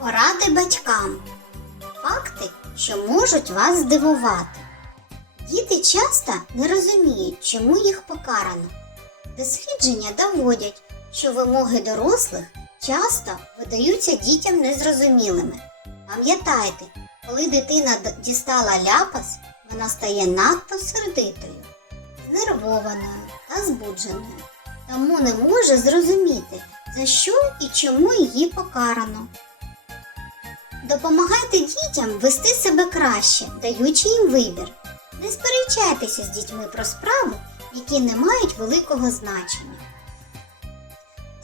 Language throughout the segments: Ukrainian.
Поради батькам. Факти, що можуть вас здивувати. Діти часто не розуміють, чому їх покарано. Дослідження доводять, що вимоги дорослих часто видаються дітям незрозумілими. Пам'ятайте, коли дитина дістала ляпас, вона стає надто сердитою, знервованою та збудженою, тому не може зрозуміти, за що і чому її покарано. Допомагайте дітям вести себе краще, даючи їм вибір. Не сперечайтеся з дітьми про справи, які не мають великого значення.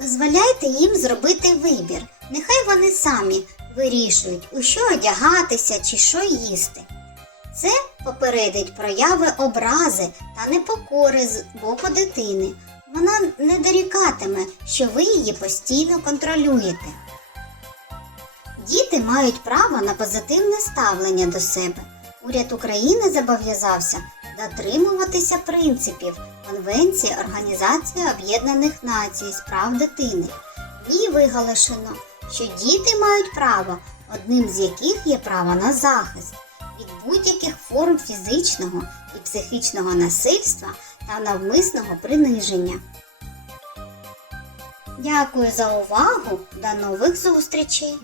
Дозволяйте їм зробити вибір. Нехай вони самі вирішують, у що одягатися чи що їсти. Це попередить прояви образи та непокори з боку дитини. Вона не дорікатиме, що ви її постійно контролюєте. Діти мають право на позитивне ставлення до себе. Уряд України зобов'язався дотримуватися принципів Конвенції Організації Об'єднаних Націй з прав дитини. В виголошено, що діти мають право, одним з яких є право на захист від будь-яких форм фізичного і психічного насильства та навмисного приниження. Дякую за увагу. До нових зустрічей!